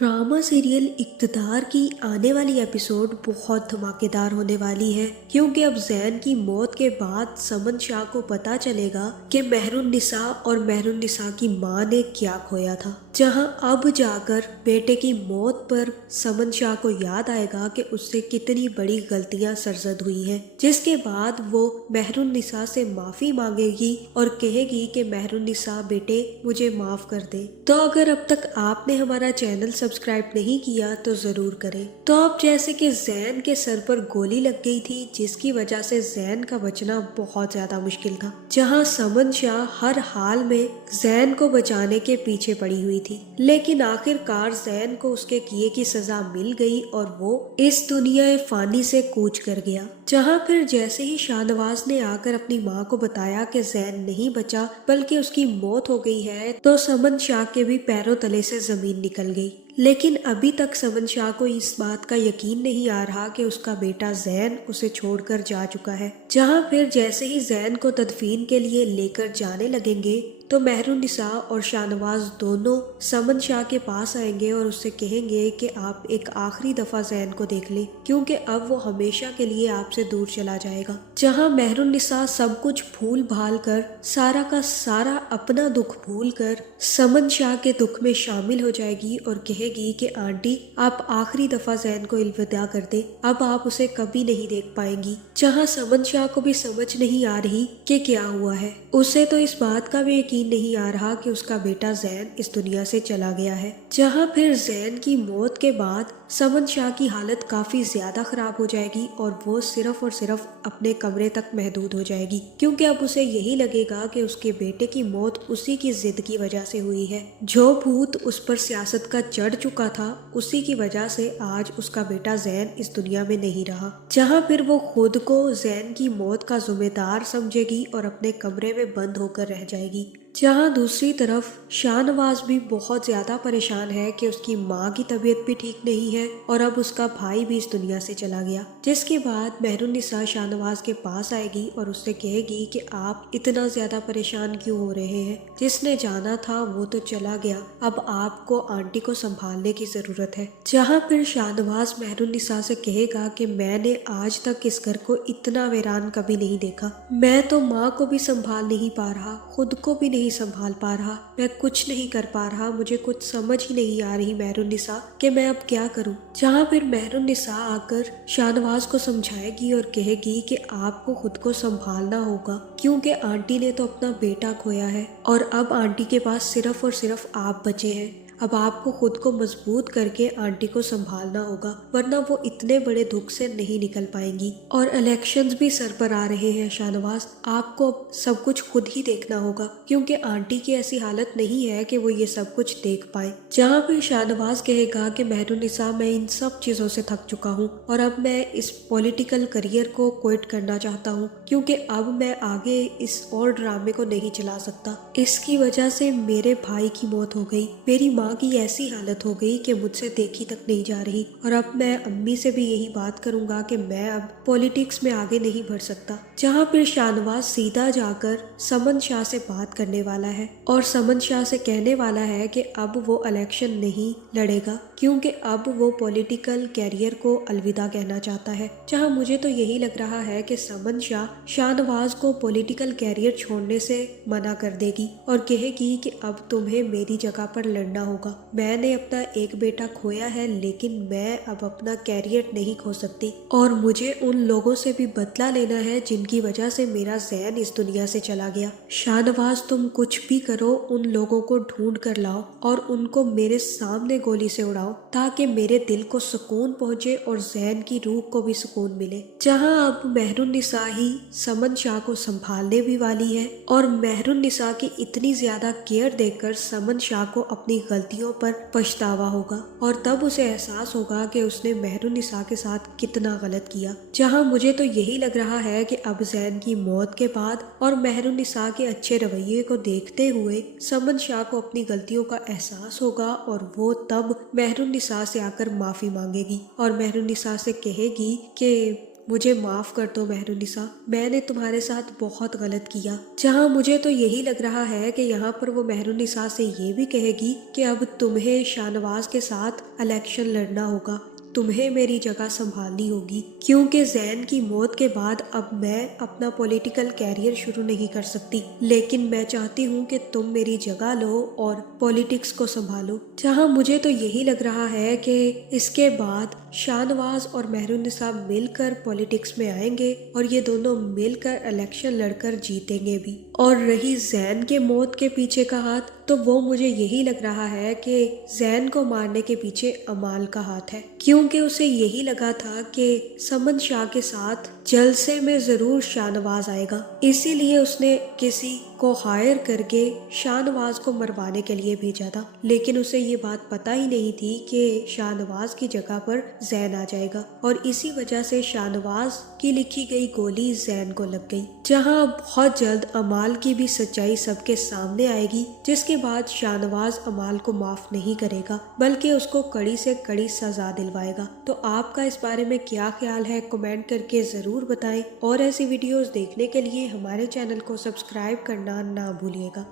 Drama serial इक़्तिदार की आने वाली एपिसोड बहुत धमाकेदार होने वाली है, क्योंकि अब जैन की मौत के बाद समन शाह को पता चलेगा कि मेहरुन्निसा और मेहरुन्निसा की मां ने क्या खोया था। जहां अब जाकर बेटे की मौत पर समन शाह को याद आएगा कि उससे कितनी बड़ी गलतियां सरजद हुई हैं, जिसके बाद वो मेहरुन्निसा से माफी मांगेगी और कहेगी कि मेहरुन्निसा बेटे मुझे माफ कर दे। तो अगर अब तक आपने हमारा चैनल सब्सक्राइब नहीं किया तो जरूर करें। तो अब जैसे कि जैन के सर पर गोली लग गई थी, जिसकी वजह से जैन का बचना बहुत ज्यादा मुश्किल था। जहां समन शाह हर हाल में जैन को बचाने के पीछे पड़ी हुई थी, लेकिन आखिरकार जैन को उसके किए की सजा मिल गई और वो इस दुनिया फानी से कूच कर गया। जहां फिर जैसे ही शाहनवाज ने आकर अपनी माँ को बताया कि जैन नहीं बचा बल्कि उसकी मौत हो गई है, तो समन शाह के भी पैरों तले से जमीन निकल गई। लेकिन अभी तक समन शाह को इस बात का यकीन नहीं आ रहा कि उसका बेटा जैन उसे छोड़कर जा चुका है। जहां फिर जैसे ही जैन को तदफीन के लिए लेकर जाने लगेंगे तो मेहरुन्निसा और शाहनवाज दोनों समन शाह के पास आएंगे और उससे कहेंगे कि आप एक आखिरी दफा जैन को देख लें, क्योंकि अब वो हमेशा के लिए आपसे दूर चला जाएगा। जहां मेहरुन्निसा सब कुछ भूल भाल कर सारा का सारा अपना दुख भूल कर समन शाह के दुख में शामिल हो जाएगी और कहेगी कि आंटी आप आखिरी दफा जैन को अलविदा कर दे, अब आप उसे कभी नहीं देख पाएंगी। जहां समन शाह को भी समझ नहीं आ रही कि क्या हुआ है। उसे तो इस बात का भी यकीन नहीं आ रहा कि उसका बेटा जैन इस दुनिया से चला गया है। जहां फिर जैन की मौत के बाद समन शाह की हालत काफी ज्यादा खराब हो जाएगी और वो सिर्फ और सिर्फ अपने कमरे तक महदूद हो जाएगी, क्योंकि अब उसे यही लगेगा कि उसके बेटे की मौत उसी की जिद की वजह से हुई है। जो भूत उस पर सियासत का चढ़ चुका था, उसी की वजह से आज उसका बेटा जैन इस दुनिया में नहीं रहा। जहां फिर वो खुद को जैन की मौत का जिम्मेदार समझेगी और अपने कमरे में बंद होकर रह जाएगी। जहां दूसरी तरफ शाहनवाज भी बहुत ज्यादा परेशान है कि उसकी माँ की तबीयत भी ठीक नहीं है और अब उसका भाई भी इस दुनिया से चला गया। जिसके बाद मेहरुन्निसा शाहनवाज के पास आएगी और उससे कहेगी कि आप इतना ज्यादा परेशान क्यों हो रहे हैं, जिसने जाना था वो तो चला गया, अब आपको आंटी को संभालने की जरूरत है। जहाँ फिर शाहनवाज मेहरुन्निसा से कहेगा कि मैंने आज तक इस घर को इतना वीरान कभी नहीं देखा, मैं तो माँ को भी संभाल नहीं पा रहा, खुद को भी नहीं संभाल पा रहा, मैं कुछ नहीं कर पा रहा, मुझे कुछ समझ ही नहीं आ रही मेहरुन्निसा कि मैं अब क्या करूं। जहां फिर मेहरुन्निसा आकर शाहनवाज को समझाएगी और कहेगी कि आपको खुद को संभालना होगा, क्योंकि आंटी ने तो अपना बेटा खोया है और अब आंटी के पास सिर्फ और सिर्फ आप बचे हैं। अब आपको खुद को मजबूत करके आंटी को संभालना होगा, वरना वो इतने बड़े दुख से नहीं निकल पाएंगी। और इलेक्शंस भी सर पर आ रहे हैं शाहनवाज, आपको सब कुछ खुद ही देखना होगा, क्योंकि आंटी की ऐसी हालत नहीं है कि वो ये सब कुछ देख पाए। जहाँ पे शाहनवाज कहेगा कि मेहरुन्निसा मैं इन सब चीजों से थक चुका हूँ और अब मैं इस पॉलिटिकल करियर को क्विट करना चाहता हूँ, क्योंकि अब मैं आगे इस और ड्रामे को नहीं चला सकता। इसकी वजह से मेरे भाई की मौत हो गई, मेरी माँ की ऐसी हालत हो गई कि मुझसे देखी तक नहीं जा रही, और अब मैं अम्मी से भी यही बात करूंगा कि मैं अब पॉलिटिक्स में आगे नहीं बढ़ सकता। जहाँ फिर शाहनवाज सीधा जाकर समन शाह से बात करने वाला है और समन शाह से कहने वाला है कि अब वो इलेक्शन नहीं लड़ेगा, क्योंकि अब वो पॉलिटिकल कैरियर को अलविदा कहना चाहता है। जहाँ मुझे तो यही लग रहा है कि समन शाह शाहनवाज को पॉलिटिकल कैरियर छोड़ने से मना कर देगी और कहेगी कि अब तुम्हें मेरी जगह पर लड़ना होगा। मैंने अपना एक बेटा खोया है, लेकिन मैं अब अपना कैरियर नहीं खो सकती और मुझे उन लोगों से भी बदला लेना है जिनकी वजह से मेरा जैन इस दुनिया से चला गया। शाहनवाज तुम कुछ भी करो, उन लोगों को ढूंढ कर लाओ और उनको मेरे सामने गोली से उड़ाओ, ताकि मेरे दिल को सुकून पहुंचे और जैन की रूह को भी सुकून मिले। जहां अब मेहरुन्निसा ही समन शाह को संभालने भी वाली है और मेहरुन्निसा की इतनी ज्यादा केयर देकर समन शाह को अपनी गलतियों पर पछतावा होगा और तब उसे एहसास होगा कि उसने मेहरुन्निसा के साथ कितना गलत किया। जहां मुझे तो यही लग रहा है कि अब जैन की मौत के बाद और मेहरुन्निसा के अच्छे रवैये को देखते हुए समन शाह को अपनी गलतियों का एहसास होगा और वो तब मेहरुन्निसा से आकर माफी मांगेगी और मेहरुन्निसा से कहेगी कि मुझे माफ कर दो मेहरुनिसा, मैंने तुम्हारे साथ बहुत गलत किया। जहाँ मुझे तो यही लग रहा है कि यहाँ पर वो मेहरुनिसा से ये भी कहेगी कि अब तुम्हें शाहनवाज के साथ इलेक्शन लड़ना होगा, तुम्हें मेरी जगह संभालनी होगी, क्योंकि जैन की मौत के बाद अब मैं अपना पॉलिटिकल कैरियर शुरू नहीं कर सकती, लेकिन मैं चाहती हूँ कि तुम मेरी जगह लो और पॉलिटिक्स को संभालो। जहाँ मुझे तो यही लग रहा है कि इसके बाद शाहनवाज और मेहरुनिसा मिलकर पॉलिटिक्स में आएंगे और ये दोनों मिलकर इलेक्शन लड़कर जीतेंगे भी। और रही जैन के मौत के पीछे का हाथ, तो वो मुझे यही लग रहा है कि जैन को मारने के पीछे अमाल का हाथ है, क्योंकि उसे यही लगा था कि समन शाह के साथ जलसे में जरूर शाहनवाज आएगा, इसीलिए उसने किसी को हायर करके शाहनवाज को मरवाने के लिए भेजा था। लेकिन उसे ये बात पता ही नहीं थी कि शाहनवाज की जगह पर जैन आ जाएगा और इसी वजह से शाहनवाज की लिखी गई गोली जैन को लग गई। जहां बहुत जल्द अमाल की भी सच्चाई सबके सामने आएगी, जिसके बाद शाहनवाज अमाल को माफ नहीं करेगा बल्कि उसको कड़ी से कड़ी सजा दिलवाएगा। तो आपका इस बारे में क्या ख्याल है, कमेंट करके जरूर बताएं और ऐसी वीडियोस देखने के लिए हमारे चैनल को सब्सक्राइब करना ना भूलिएगा।